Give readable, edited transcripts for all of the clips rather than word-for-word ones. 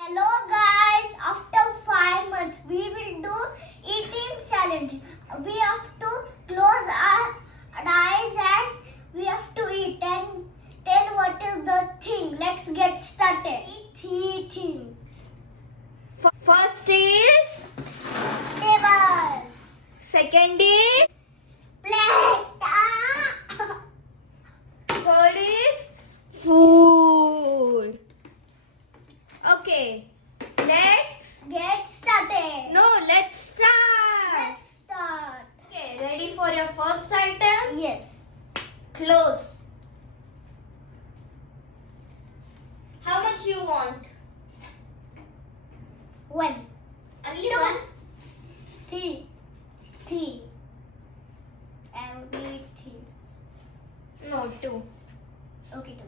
Hello guys, after 5 months we will do eating challenge. We have to close our eyes and we have to eat and tell what is the thing. Let's get started. Eat 3 things. First is, Table, second is, plate, third is food. Okay, let's get started. let's start. Let's start. Okay, ready for your first item? Yes. Close. How much you want? 1, Only 2, one? 3. I will eat 3. No, two. Okay, 2.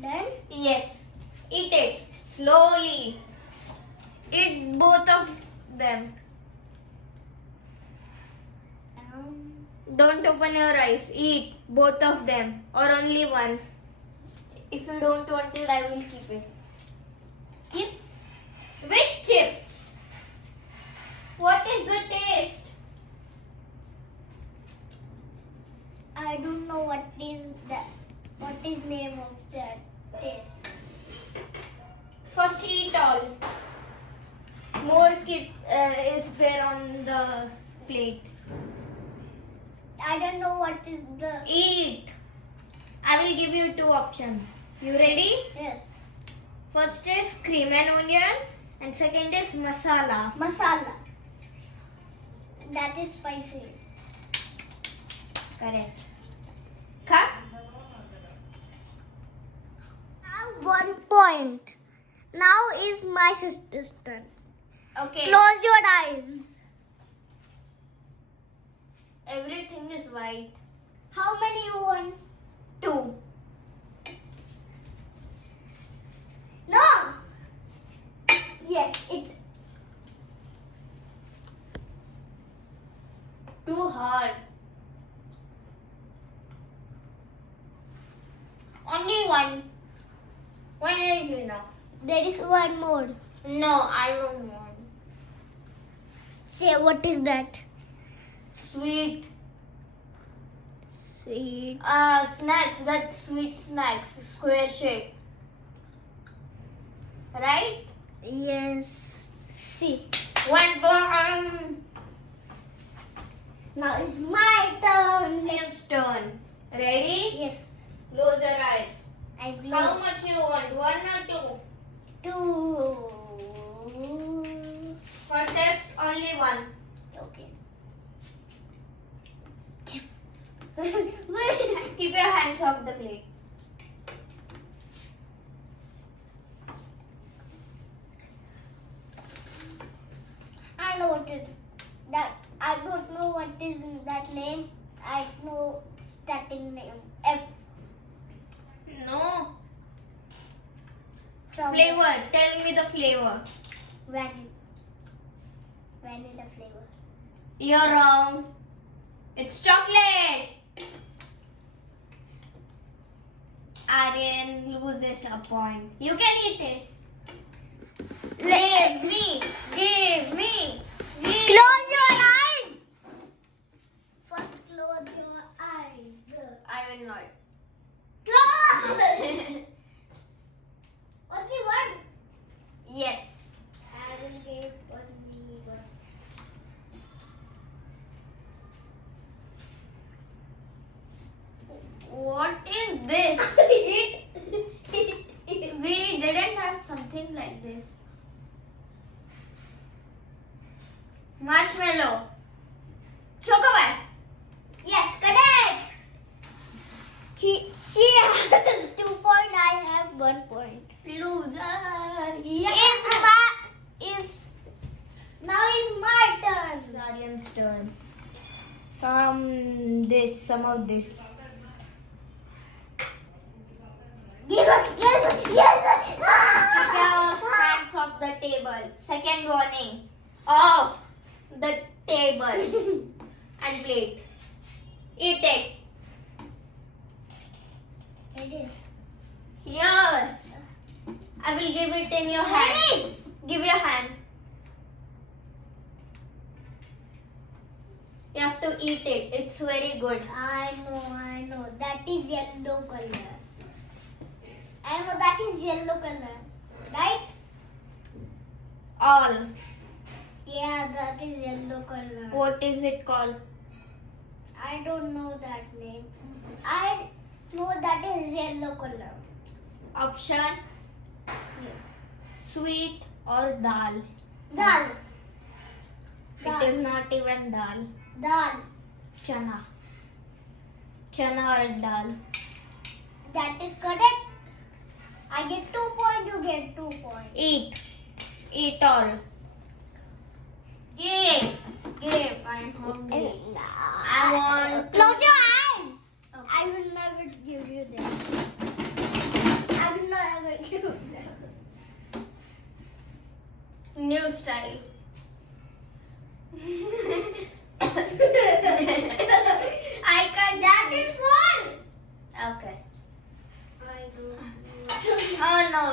Done? Yes. Eat it slowly. Eat both of them. Don't open your eyes. Eat both of them or only one. If you don't want it, I will keep it. Chips. With chips. What is the taste? I don't know what is that. What is name of that taste? First eat all. More is there on the plate. I don't know what is the. Eat. I will give you two options. You ready? Yes. First is cream and onion and second is masala. Masala. That is spicy. Correct. Cut. Now 1 point. Now is my sister's turn. Okay. Close your eyes. Everything is white. How many you want? 2. No. Yeah, it. Too hard. Only one. One is enough. There is one more. No, I don't want. Say what is that? Sweet. Sweet. Snacks. That's sweet snacks. Square shape. Right? Yes. See. 1 point. Now it's my turn. His turn. Ready? Yes. Close your eyes. I How close. much you want? 1 or 2? 2. For test, only 1. Okay. Keep your hands off the plate. I know what is that. I don't know what is that name. I know starting name. F. No. From Flavor. Tell me the flavor. Vanilla. Vanilla flavor. You're wrong. It's chocolate. Aryan loses a point. You can eat it. Give me. Give me. Give Close your eyes. First, close your eyes. I will not. Close. Only one. Yes. I will give only one. What is this? Eat. We didn't have something like this. Marshmallow. Chocolate. Yes, correct. She has 2 points. I have 1 point. Loser. Yeah. Now is my turn. Aryan's turn. Some of this. Give it. Keep your hands off the table. Second warning. Off the table and plate. Eat it. It is. Here. I will give it in your hand. Ready? Give your hand. You have to eat it. It's very good. I know. That is yellow color. I know that is yellow color. Right? All. Yeah, that is yellow color. What is it called? I don't know that name. I know that is yellow color. Option sweet or dal. Dal. It is not even dal. Dal. Chana. Chana or dal. That is correct. I get 2 points, you get 2 points. Eat. Eat all. Give. Give. I'm hungry. I want. Close your eyes. Okay. I will never give you that. I will never give you that. New style. I can't. That is fun. Okay. I don't know. Oh no.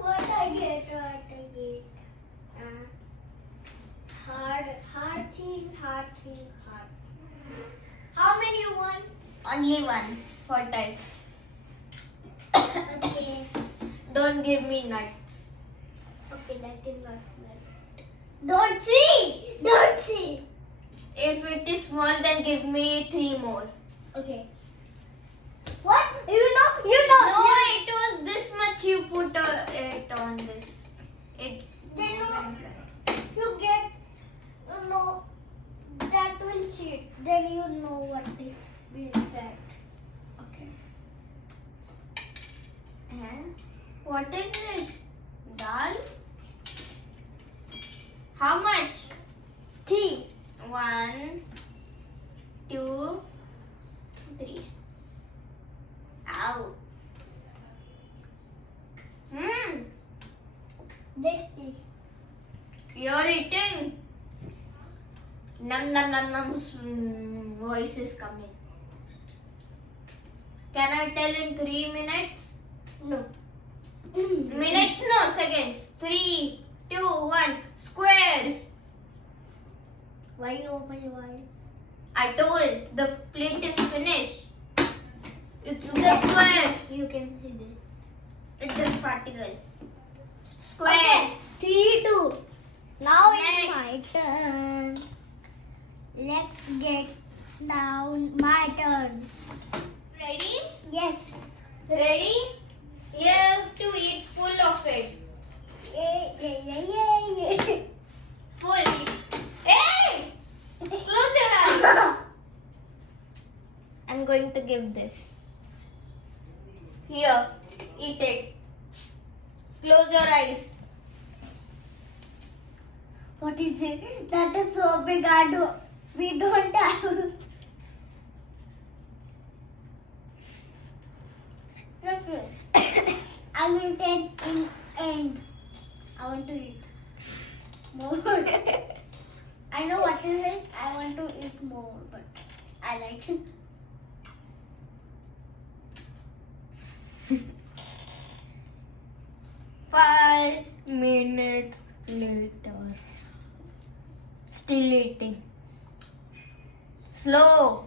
What I get? Hard thing. How many you want? Only one for taste. Okay. Don't give me nuts. Okay, that is not right. Don't see. If it is small, then give me 3 more. Okay. What? You know. No, it was this much you put it on this. It. Then you get. No. That will cheat. Then you know what is that. Okay. What is this? Dal? How much? 3. 1, 2, 3. Ow. Tasty. You're eating. Num num num num. Voice is coming. Can I tell in 3 minutes? No. Minutes, no, seconds. 3, 2, 1. Squares. Why you open your eyes? I told the plate is finished. It's the squares. You can see this. It's just particle. Squares. Okay. 3, 2. Now it's Next. my turn. Let's get down. My turn. Ready? Yes. Ready? You have to eat full of it. Yeah. Full. Hey! Close your eyes. I'm going to give this. Here. Eat it. Close your eyes. What is it? That is so big. We don't have. I will take in end. I want to eat more. I know what is it. I want to eat more, but I like it. Five minutes later. Still eating. Slow.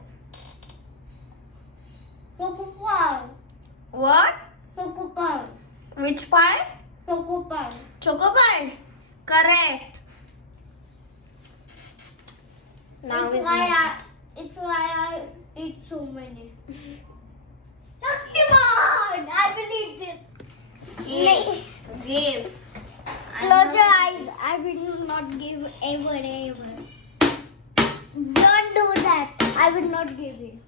Choco pie. What? Choco pie. Which pie? Choco pie. Choco pie. Correct. Now It's is why I eat so many. Come on! I will eat this. Give. Close your eyes. I will not give ever. Don't do that. I will not give you.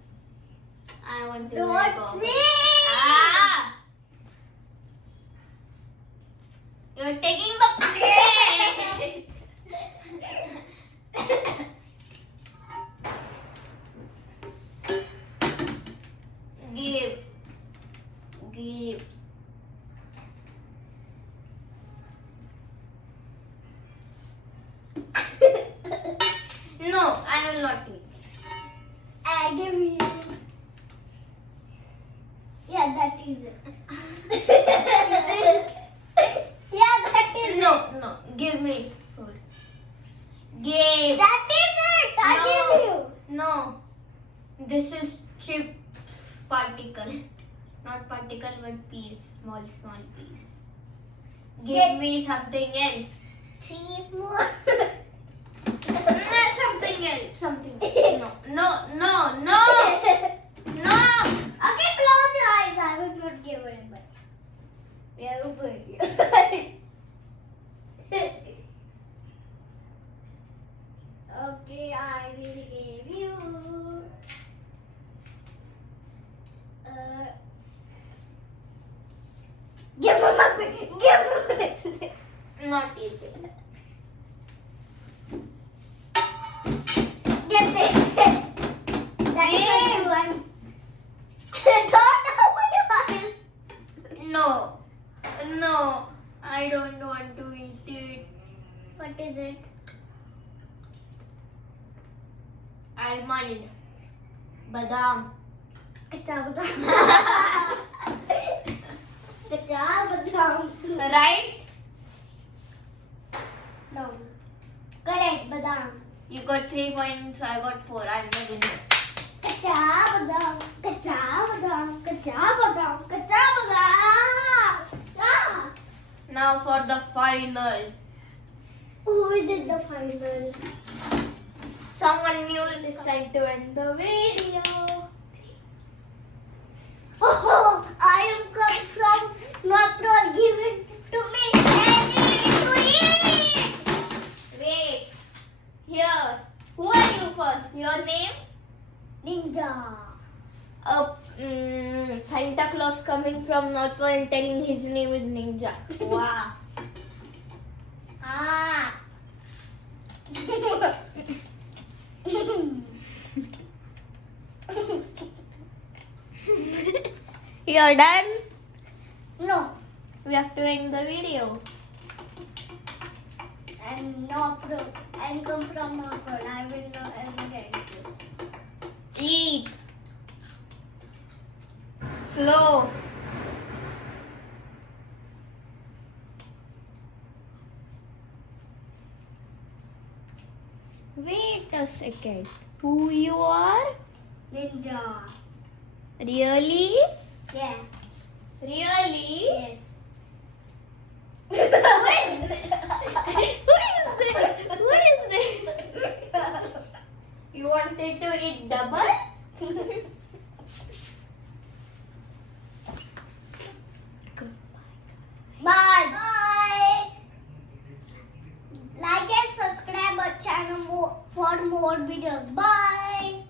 I want to Don't see. Ah! You're taking the plate. Give. No, I will not eat. I give you. Yeah, that is it. is chips particle. Not particle, but piece. Small piece. Give me something else. 3 more. Something else. Something. No. Okay, close your eyes. I will not give it. But yeah, open your eyes. Okay, I will give you. Give me my pen. Give me my pen. Not easy. Get this. That is the one. Don't open your eyes. No. I don't want to eat it. What is it? Almond. Badam. Kacha badam. Kacha badam. Right? No. Correct, badam. You got 3 points, I got 4. I'm the winner. Kacha badam. Kacha badam. Kacha badam. Kacha badam. Ah. Now for the final. Who is it the final? Someone new is time to end the video. Oh, I am come from not all given to me and to eat. Wait. Here. Who are you first? Your name? Ninja. Santa Claus coming from North Pole and telling his name is Ninja. Wow. Ah. You're done? No, We have to end the video. I'm not pro. I'm come from North Pole. I will not ever get this. Eat. Slow. Wait a second. Who you are? Ninja. Really? Yeah. Really? Yes. Who is this? Who is this? You wanted to eat double? Bye. Bye. Like and subscribe our channel for more videos. Bye.